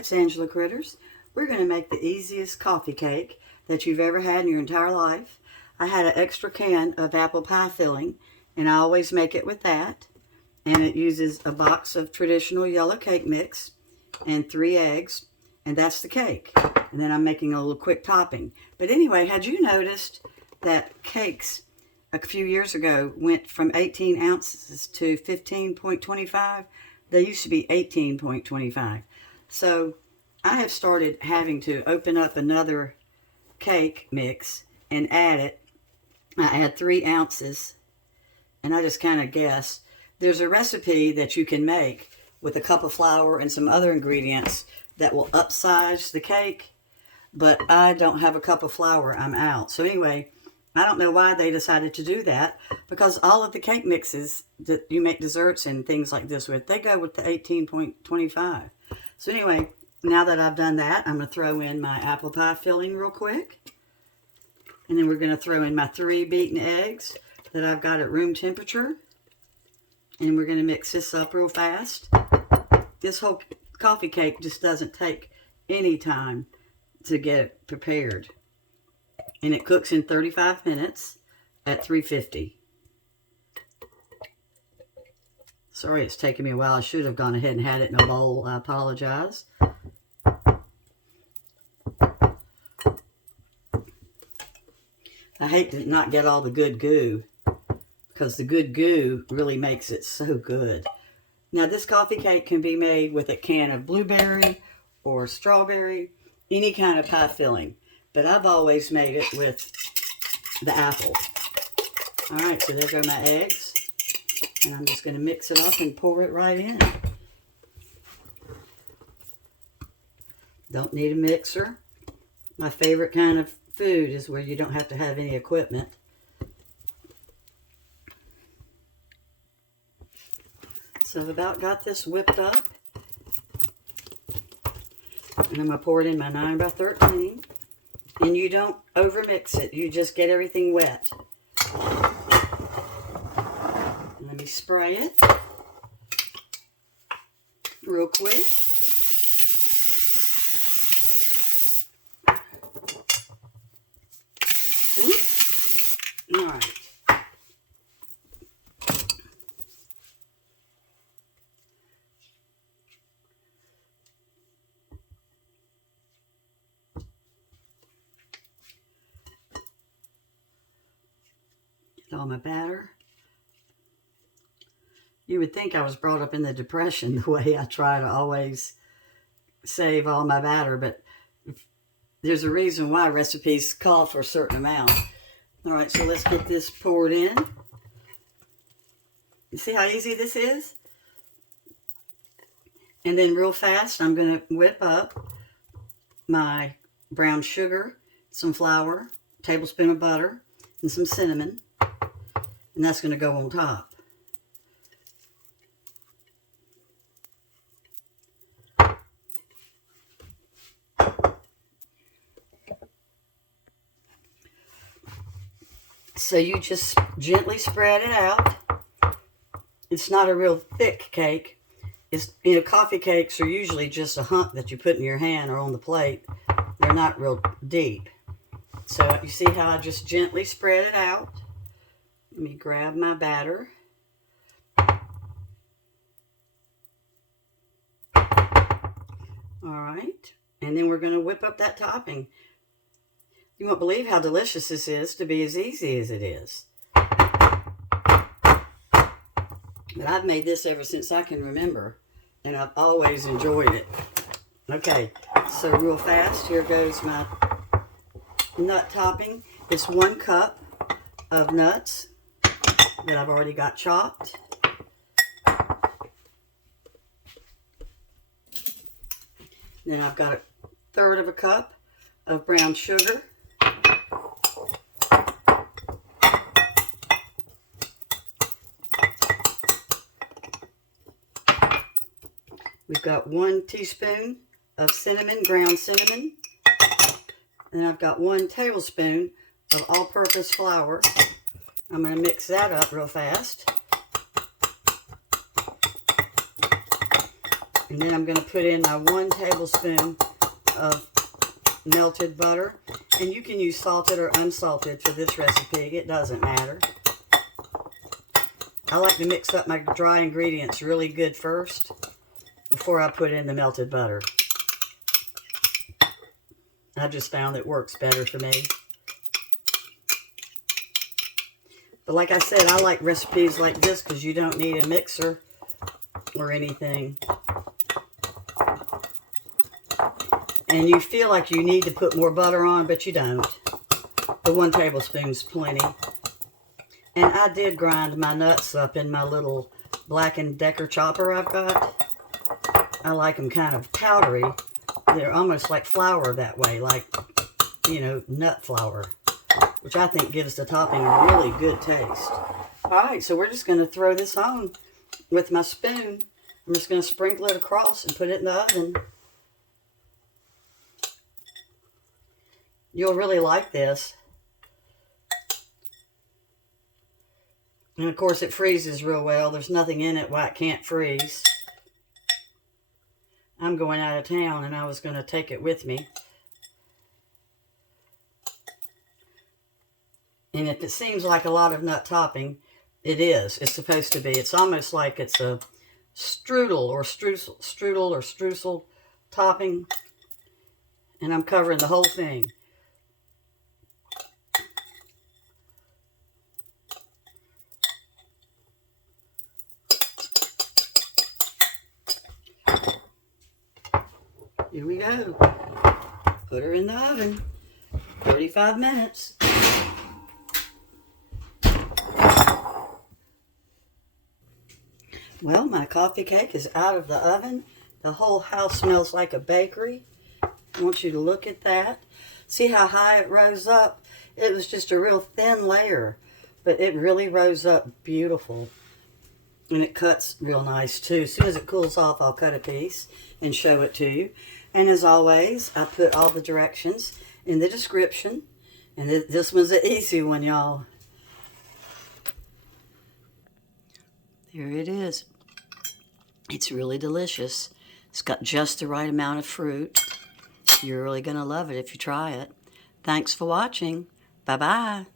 it's Angela Critters. We're going to make the easiest coffee cake that you've ever had in your entire life. I had an extra can of apple pie filling, and I always make it with that. And it uses a box of traditional yellow cake mix and 3 eggs, and that's the cake. And then I'm making a little quick topping. But anyway, had you noticed that cakes a few years ago went from 18 ounces to 15.25? They used to be 18.25. So I have started having to open up another cake mix and add it. I add 3 ounces, and I just kind of guess. There's a recipe that you can make with a cup of flour and some other ingredients that will upsize the cake, but I don't have a cup of flour. I'm out. So anyway, I don't know why they decided to do that, because all of the cake mixes that you make desserts and things like this with, they go with the 18.25. So anyway, now that I've done that, I'm going to throw in my apple pie filling real quick. And then we're going to throw in my 3 beaten eggs that I've got at room temperature. And we're going to mix this up real fast. This whole coffee cake just doesn't take any time to get prepared. And it cooks in 35 minutes at 350. Sorry it's taking me a while. I should have gone ahead and had it in a bowl. I apologize. I hate to not get all the good goo, because the good goo really makes it so good. Now this coffee cake can be made with a can of blueberry or strawberry, any kind of pie filling. But I've always made it with the apple. Alright, so there go my eggs. And I'm just going to mix it up and pour it right in. Don't need a mixer. My favorite kind of food is where you don't have to have any equipment. So I've about got this whipped up. And I'm going to pour it in my 9 by 13. And you don't overmix it. You just get everything wet. Let me spray it real quick. All right. Get all my batter. You would think I was brought up in the Depression the way I try to always save all my batter, but there's a reason why recipes call for a certain amount. All right, so let's get this poured in. You see how easy this is? And then real fast, I'm going to whip up my brown sugar, some flour, a tablespoon of butter, and some cinnamon. And that's going to go on top. So you just gently spread it out. It's not a real thick cake. It's, you know, coffee cakes are usually just a hunk that you put in your hand or on the plate. They're not real deep. So you see how I just gently spread it out. Let me grab my batter. All right. And then we're going to whip up that topping. You won't believe how delicious this is to be as easy as it is. But I've made this ever since I can remember, and I've always enjoyed it. Okay, so real fast, here goes my nut topping. It's 1 cup of nuts that I've already got chopped. Then I've got 1/3 of a cup of brown sugar. We've got 1 teaspoon of cinnamon, ground cinnamon. And I've got 1 tablespoon of all-purpose flour. I'm going to mix that up real fast. And then I'm going to put in my 1 tablespoon of melted butter. And you can use salted or unsalted for this recipe. It doesn't matter. I like to mix up my dry ingredients really good first before I put in the melted butter. I've just found it works better for me. But like I said, I like recipes like this because you don't need a mixer or anything. And you feel like you need to put more butter on, but you don't. The 1 tablespoon is plenty. And I did grind my nuts up in my little Black & Decker chopper I've got. I like them kind of powdery. They're almost like flour that way, like, you know, nut flour, which I think gives the topping a really good taste. All right, so we're just going to throw this on with my spoon. I'm just going to sprinkle it across and put it in the oven. You'll really like this. And of course it freezes real well. There's nothing in it why it can't freeze. I'm going out of town and I was going to take it with me. And if it seems like a lot of nut topping, it is. It's supposed to be. It's almost like it's a strudel or streusel topping. And I'm covering the whole thing. Here we go. Put her in the oven. 35 minutes. Well, my coffee cake is out of the oven. The whole house smells like a bakery. I want you to look at that. See how high it rose up? It was just a real thin layer, but it really rose up beautiful. And it cuts real nice too. As soon as it cools off, I'll cut a piece and show it to you. And as always, I put all the directions in the description. And this was an easy one, y'all. There it is. It's really delicious. It's got just the right amount of fruit. You're really going to love it if you try it. Thanks for watching. Bye-bye.